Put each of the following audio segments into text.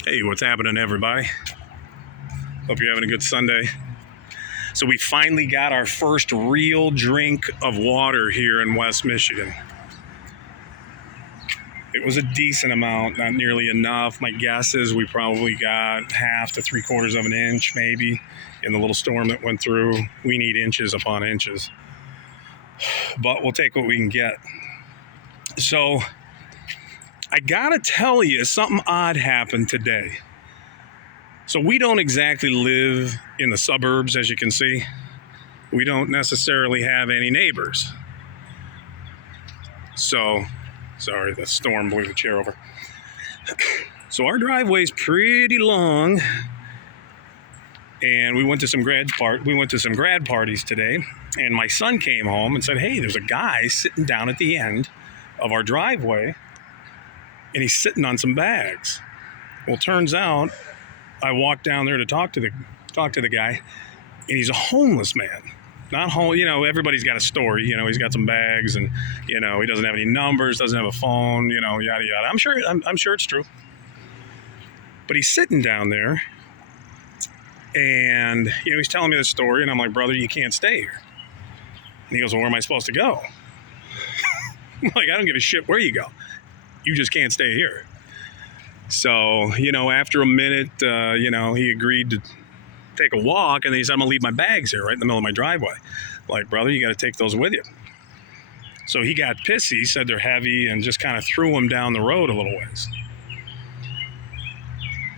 Hey, what's happening, everybody? Hope you're having a good Sunday. So we finally got our first real drink of water here in West Michigan. It was a decent amount, not nearly enough. My guess is we probably got half to 3/4 of an inch, maybe, in the little storm that went through. We need inches upon inches, but we'll take what we can get. So I gotta tell you, something odd happened today. So we don't exactly live in the suburbs, as you can see. We don't necessarily have any neighbors. So, sorry, the storm blew the chair over. So our driveway's pretty long, and we went to some grad parties today, and my son came home and said, "Hey, there's a guy sitting down at the end of our driveway, and he's sitting on some bags." Well, turns out I walked down there to talk to the guy, and he's a homeless man. Not home, everybody's got a story. He's got some bags, and he doesn't have any numbers, doesn't have a phone, yada yada. I'm sure it's true. But he's sitting down there, and he's telling me the story, and I'm like, "Brother, you can't stay here." And he goes, "Well, where am I supposed to go?" I'm like, "I don't give a shit where you go. You just can't stay here." So, after a minute, he agreed to take a walk, and then he said, "I'm gonna leave my bags here right in the middle of my driveway." Like, "Brother, you got to take those with you." So he got pissy, said they're heavy, and just kind of threw them down the road a little ways.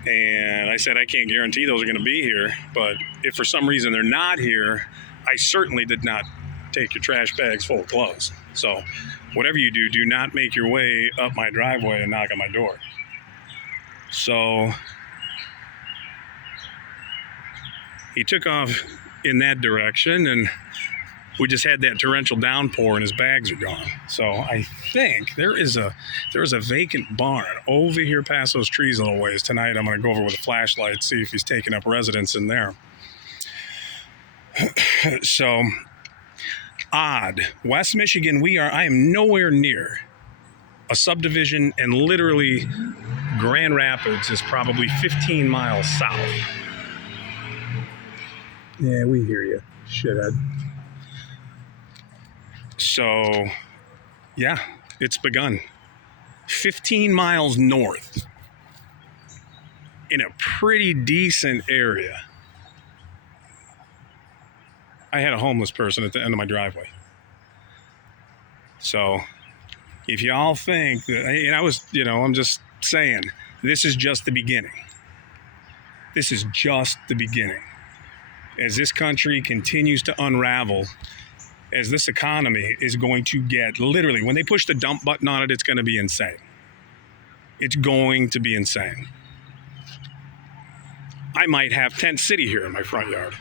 And I said, "I can't guarantee those are going to be here, but if for some reason they're not here, I certainly did not take your trash bags full of clothes. So whatever you do, do not make your way up my driveway and knock on my door." So he took off in that direction, and we just had that torrential downpour, and his bags are gone. So I think there is a vacant barn over here past those trees a little ways. Tonight I'm going to go over with a flashlight, see if he's taking up residence in there. So odd. West Michigan, I am nowhere near a subdivision, and literally Grand Rapids is probably 15 miles south. Yeah, we hear you, shithead. So, yeah, it's begun. 15 miles north in a pretty decent area. I had a homeless person at the end of my driveway. So, if y'all think that, I'm just saying, this is just the beginning. This is just the beginning. As this country continues to unravel, as this economy is going to get, literally, when they push the dump button on it, it's going to be insane. It's going to be insane. I might have Tent City here in my front yard.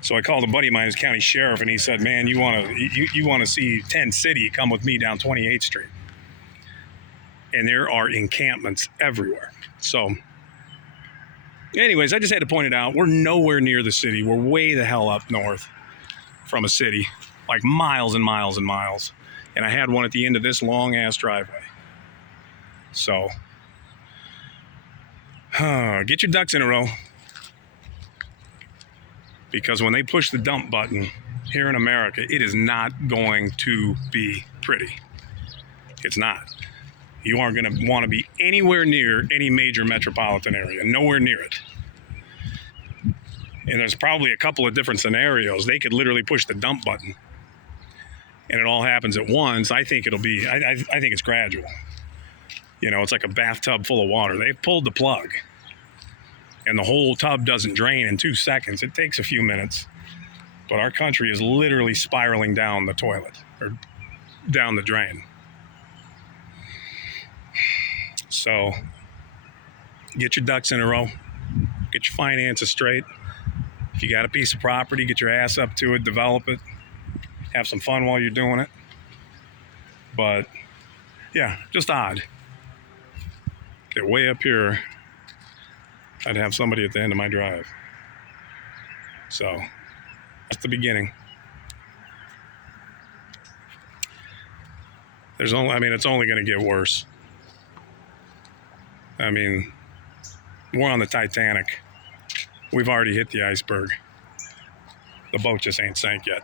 So I called a buddy of mine, his county sheriff, and he said, "Man, you want to see Tent City? Come with me down 28th Street." And there are encampments everywhere. So anyways, I just had to point it out. We're nowhere near the city. We're way the hell up north from a city, like miles and miles and miles. And I had one at the end of this long-ass driveway. So, get your ducks in a row. Because when they push the dump button here in America, it is not going to be pretty. It's not. You aren't going to want to be anywhere near any major metropolitan area, nowhere near it. And there's probably a couple of different scenarios. They could literally push the dump button, and it all happens at once. I think it'll be, I think it's gradual. It's like a bathtub full of water. They've pulled the plug, and the whole tub doesn't drain in 2 seconds. It takes a few minutes. But our country is literally spiraling down the toilet, or down the drain. So get your ducks in a row. Get your finances straight. If you got a piece of property, get your ass up to it, develop it. Have some fun while you're doing it. But, yeah, just odd. Get way up here, I'd have somebody at the end of my drive. So, that's the beginning. It's only going to get worse. I mean, we're on the Titanic. We've already hit the iceberg. The boat just ain't sank yet.